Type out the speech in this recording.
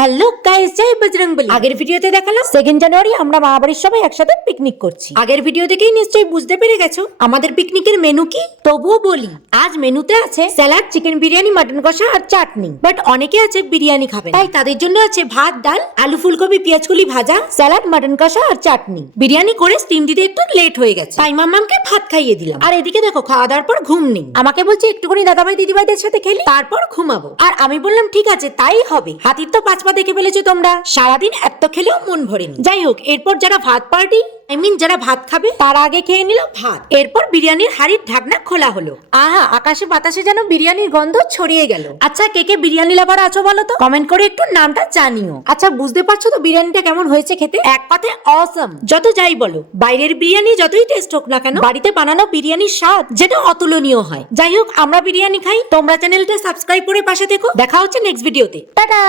Hello guys, জয় বজরংবলী। আগের ভিডিওতে দেখালাম 2 জানুয়ারি আমরা মা বাড়ির সবাই একসাথে পিকনিক করছি। আগের ভিডিও থেকেই নিশ্চয়ই বুঝতে পেরে গেছো আমাদের পিকনিকের মেনু কি। তবুও বলি, আজ মেনুতে আছে স্যালাড, চিকেন বিরিয়ানি, মাটন কষা আর চাটনি। বাট অনেকে আছে বিরিয়ানি খাবে, তাই তাদের জন্য আছে ভাত, ডাল, আলু ফুলকপি পেঁয়াজকলি ভাজা, স্যালাড, মাটন কষা আর চাটনি। বিরিয়ানি করে স্টিম দিতে একটু লেট হয়ে গেছে, তাই মাম্মামকে ভাত খাইয়ে দিলাম। আর এদিকে দেখো, খাওয়া দাওয়ার পর ঘুম নেই। আমাকে বলছে একটুখানি দাদাভাই দিদিভাইদের সাথে খেলি, তারপর ঘুমাবো। আর আমি বললাম ঠিক আছে, তাই হবে। হাতির তো 5 পা দেখে ফেলেছো তোমরা, সারাদিন এত খেলেও মন ভরেনি। যাই হোক, এরপর যারা ভাত পার্টি যারা ভাত খাবে তার আগে খেয়ে নিল ভাত। এরপর বিরিয়ানির হাড়ির ঢাকনা খোলা হলো। আহা, আকাশে বাতাসে যেন বিরিয়ানির গন্ধ ছড়িয়ে গেল। আচ্ছা, কে কে বিরিয়ানি লাভার আছো বলো তো, কমেন্ট করে একটু নামটা জানিও। আচ্ছা, বুঝতে পারছো তো বিরিয়ানিটা কেমন হয়েছে খেতে? এক কথায় অসম। যত যাই বলো, বাইরের বিরিয়ানি যতই টেস্ট হোক না কেন, বাড়িতে বানানো বিরিয়ানির স্বাদ যেটা অতুলনীয় হয়। যাই হোক, আমরা বিরিয়ানি খাই, তোমরা চ্যানেলটা সাবস্ক্রাইব করে পাশে থেকো। দেখা হচ্ছে নেক্সট ভিডিওতে। টাটা।